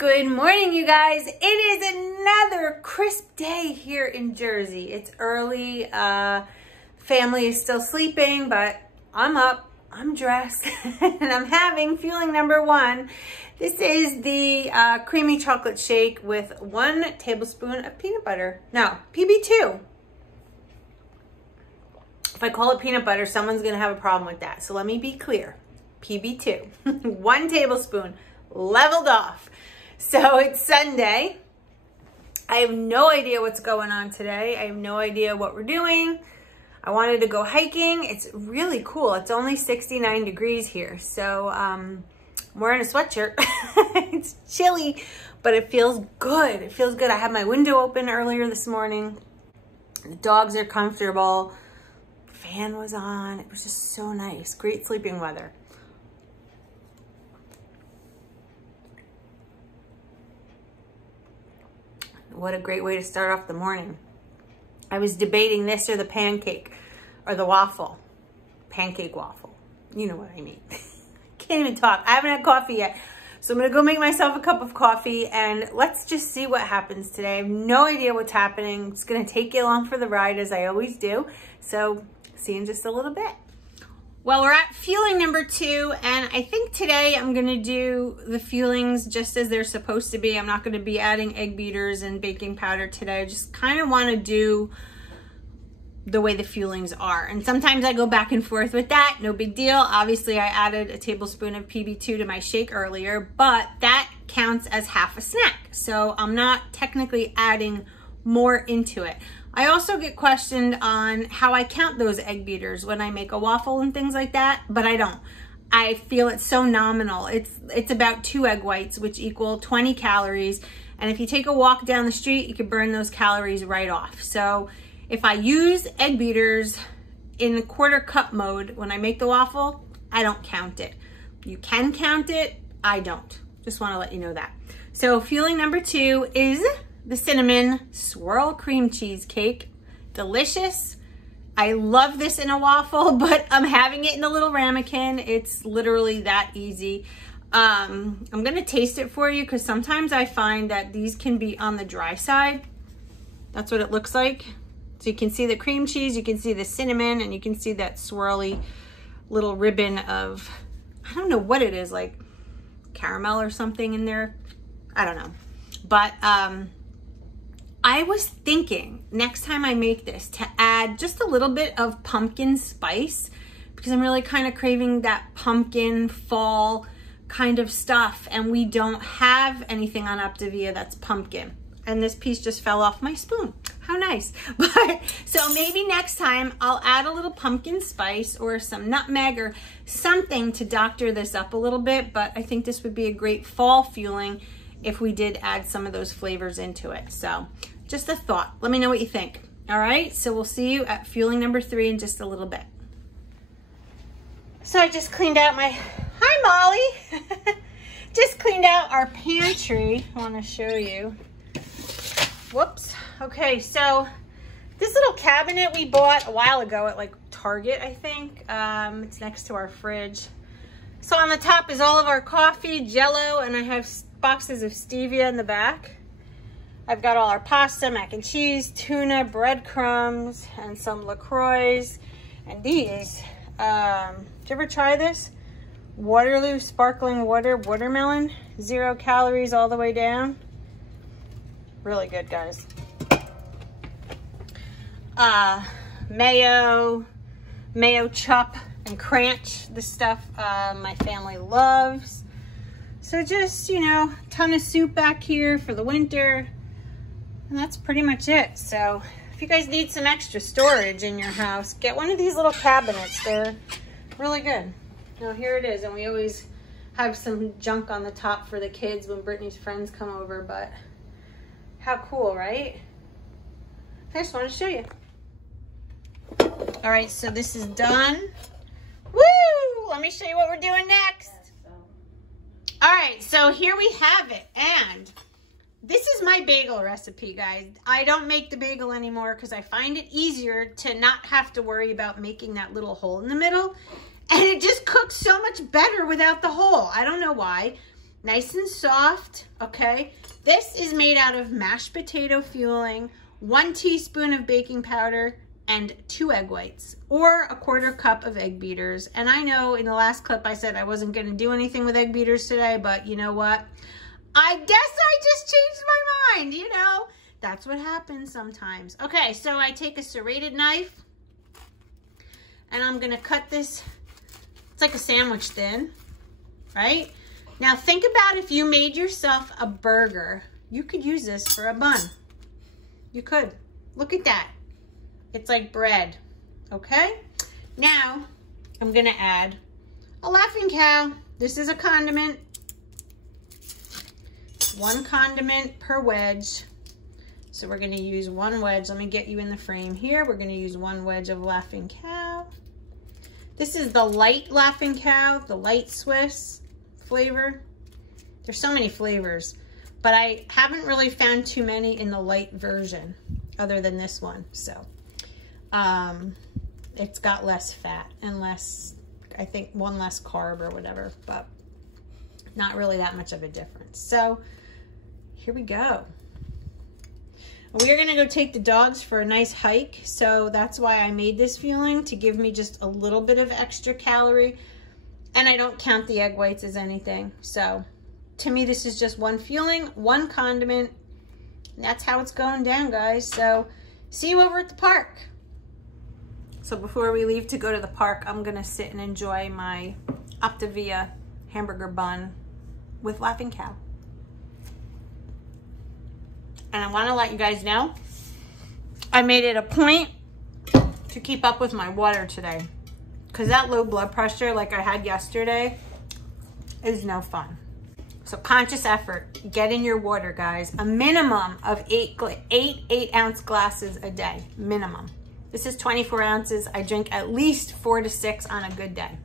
Good morning, you guys. It is another crisp day here in Jersey. It's early. Family is still sleeping, but I'm up, I'm dressed, and I'm having fueling number one. This is the creamy chocolate shake with 1 tablespoon of peanut butter. No, PB2. If I call it peanut butter, someone's gonna have a problem with that. So let me be clear. PB2, 1 tablespoon, leveled off. So it's Sunday. I have no idea what's going on today. I have no idea what we're doing. I wanted to go hiking. It's really cool. It's only 69 degrees here. So I'm wearing a sweatshirt. It's chilly, but it feels good. It feels good. I had my window open earlier this morning. The dogs are comfortable. Fan was on. It was just so nice. Great sleeping weather. What a great way to start off the morning. I was debating this or the pancake or the waffle. Pancake waffle. You know what I mean. Can't even talk. I haven't had coffee yet. So I'm going to go make myself a cup of coffee and let's just see what happens today. I have no idea what's happening. It's going to take you along for the ride as I always do. So see you in just a little bit. Well, we're at fueling number 2, and I think today I'm gonna do the fuelings just as they're supposed to be. I'm not gonna be adding egg beaters and baking powder today. I just kind of wanna do the way the fuelings are. And sometimes I go back and forth with that, no big deal. Obviously I added a tablespoon of PB2 to my shake earlier, but that counts as half a snack. So I'm not technically adding more into it. I also get questioned on how I count those egg beaters when I make a waffle and things like that, but I don't. I feel it's so nominal. It's about 2 egg whites, which equal 20 calories. And if you take a walk down the street, you can burn those calories right off. So if I use egg beaters in the 1/4 cup mode when I make the waffle, I don't count it. You can count it, I don't. Just wanna let you know that. So fueling number 2 is the cinnamon swirl cream cheesecake. Delicious. I love this in a waffle, but I'm having it in a little ramekin. It's literally that easy. I'm gonna taste it for you because sometimes I find that these can be on the dry side. That's what it looks like. So you can see the cream cheese, you can see the cinnamon, and you can see that swirly little ribbon of, I don't know what it is, like caramel or something in there. I don't know. But I was thinking next time I make this to add just a little bit of pumpkin spice because I'm really kind of craving that pumpkin fall kind of stuff, and we don't have anything on Optavia that's pumpkin. And this piece just fell off my spoon. How nice. But so maybe next time I'll add a little pumpkin spice or some nutmeg or something to doctor this up a little bit, but I think this would be a great fall fueling if we did add some of those flavors into it. So just a thought. Let me know what you think. All right, so we'll see you at fueling number 3 in just a little bit. So I just cleaned out my, hi Molly. Just cleaned out our pantry. I wanna show you. Whoops. Okay, so this little cabinet we bought a while ago at like Target, I think. It's next to our fridge. So on the top is all of our coffee, Jell-O, and I have boxes of stevia in the back. I've got all our pasta, mac and cheese, tuna, breadcrumbs, and some LaCroix. And these, did you ever try this? Waterloo sparkling water watermelon, 0 calories all the way down. Really good, guys. Mayo chop and crunch. This stuff my family loves. So just, you know, ton of soup back here for the winter. And that's pretty much it. So if you guys need some extra storage in your house, get one of these little cabinets. They're really good. Now here it is. And we always have some junk on the top for the kids when Brittany's friends come over. But how cool, right? I just want to show you. All right, so this is done. Woo! Let me show you what we're doing next. All right, so here we have it. And this is my bagel recipe, guys. I don't make the bagel anymore because I find it easier to not have to worry about making that little hole in the middle. And it just cooks so much better without the hole. I don't know why. Nice and soft, okay? This is made out of mashed potato fueling, 1 teaspoon of baking powder, and 2 egg whites, or a 1/4 cup of egg beaters. And I know in the last clip I said I wasn't gonna do anything with egg beaters today, but you know what? I guess I just changed my mind, you know? That's what happens sometimes. Okay, so I take a serrated knife, and I'm gonna cut this, it's like a sandwich thin, right? Now think about if you made yourself a burger, you could use this for a bun. You could. Look at that. It's like bread, okay? Now, I'm gonna add a Laughing Cow. This is a condiment. 1 condiment per wedge. So we're gonna use 1 wedge. Let me get you in the frame here. We're gonna use 1 wedge of Laughing Cow. This is the light Laughing Cow, the light Swiss flavor. There's so many flavors, but I haven't really found too many in the light version other than this one. So it's got less fat and less, I think 1 less carb or whatever, but not really that much of a difference. So here we go. We are gonna go take the dogs for a nice hike. So that's why I made this fueling, to give me just a little bit of extra calorie. And I don't count the egg whites as anything. So to me, this is just 1 fueling, 1 condiment. And that's how it's going down, guys. So see you over at the park. So before we leave to go to the park, I'm gonna sit and enjoy my Optavia hamburger bun with Laughing Cow. And I wanna let you guys know, I made it a point to keep up with my water today, because that low blood pressure like I had yesterday is no fun. So conscious effort, get in your water, guys. A minimum of 8 ounce glasses a day, minimum. This is 24 ounces. I drink at least 4 to 6 on a good day.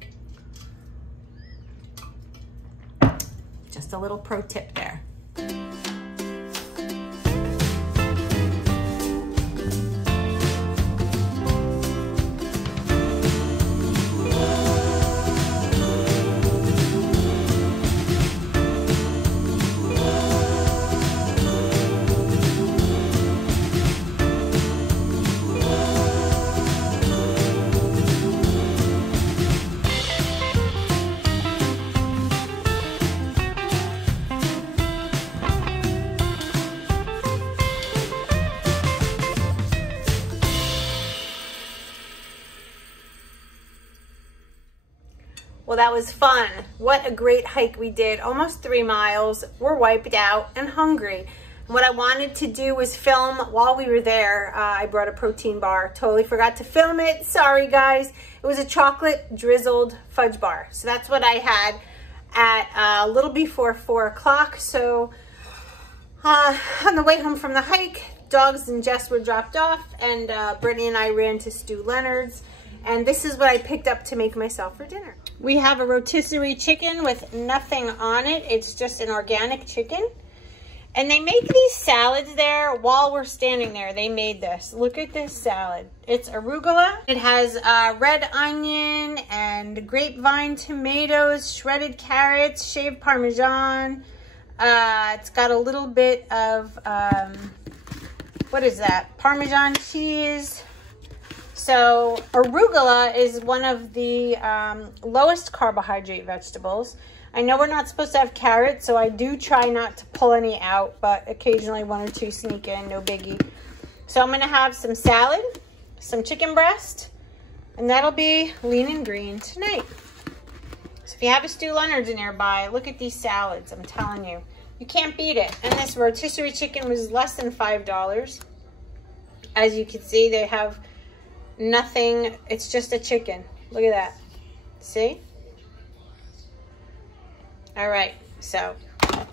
Just a little pro tip there. Well, that was fun. What a great hike we did. Almost 3 miles. We're wiped out and hungry. What I wanted to do was film while we were there. I brought a protein bar. Totally forgot to film it. Sorry, guys. It was a chocolate drizzled fudge bar. So that's what I had at a little before 4 o'clock. So on the way home from the hike, dogs and Jess were dropped off, and Brittany and I ran to Stu Leonard's. And this is what I picked up to make myself for dinner. We have a rotisserie chicken with nothing on it. It's just an organic chicken. And they make these salads there while we're standing there. They made this. Look at this salad. It's arugula. It has red onion and grapevine tomatoes, shredded carrots, shaved Parmesan. It's got a little bit of, what is that? Parmesan cheese. So arugula is one of the lowest carbohydrate vegetables. I know we're not supposed to have carrots, so I do try not to pull any out, but occasionally 1 or 2 sneak in, no biggie. So I'm gonna have some salad, some chicken breast, and that'll be lean and green tonight. So if you have a Stu Leonard's nearby, look at these salads, I'm telling you. You can't beat it. And this rotisserie chicken was less than $5. As you can see, they have nothing, it's just a chicken. Look at that. See? All right, so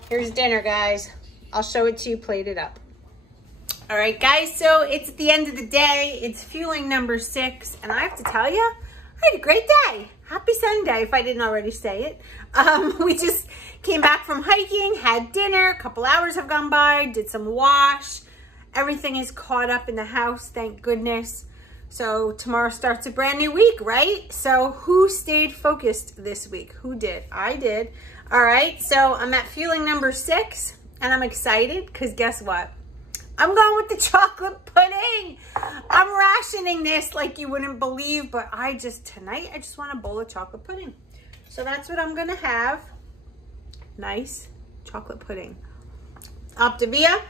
here's dinner, guys. I'll show it to you plated up. All right, guys, so it's at the end of the day. It's fueling number 6, and I have to tell you, I had a great day. Happy Sunday, if I didn't already say it. We just came back from hiking, had dinner, a couple hours have gone by, did some wash. Everything is caught up in the house, thank goodness. So tomorrow starts a brand new week, right? So who stayed focused this week? Who did? I did. All right, so I'm at feeling number 6, and I'm excited because guess what? I'm going with the chocolate pudding. I'm rationing this like you wouldn't believe, but tonight I just want a bowl of chocolate pudding. So that's what I'm gonna have. Nice chocolate pudding. Optavia,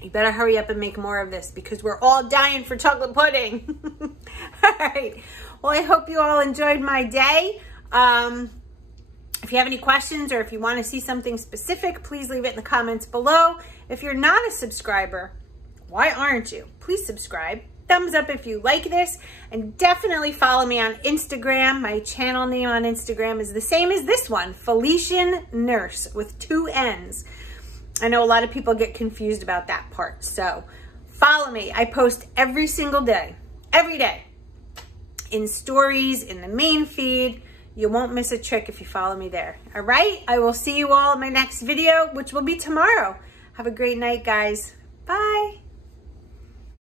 you better hurry up and make more of this because we're all dying for chocolate pudding. All right. Well, I hope you all enjoyed my day. If you have any questions or if you want to see something specific, please leave it in the comments below. If you're not a subscriber, why aren't you? Please subscribe. Thumbs up if you like this, and definitely follow me on Instagram. My channel name on Instagram is the same as this one, Felician Nurse with 2 N's. I know a lot of people get confused about that part, so follow me. I post every single day, every day, in stories, in the main feed. You won't miss a trick if you follow me there. All right, I will see you all in my next video, which will be tomorrow. Have a great night, guys. Bye.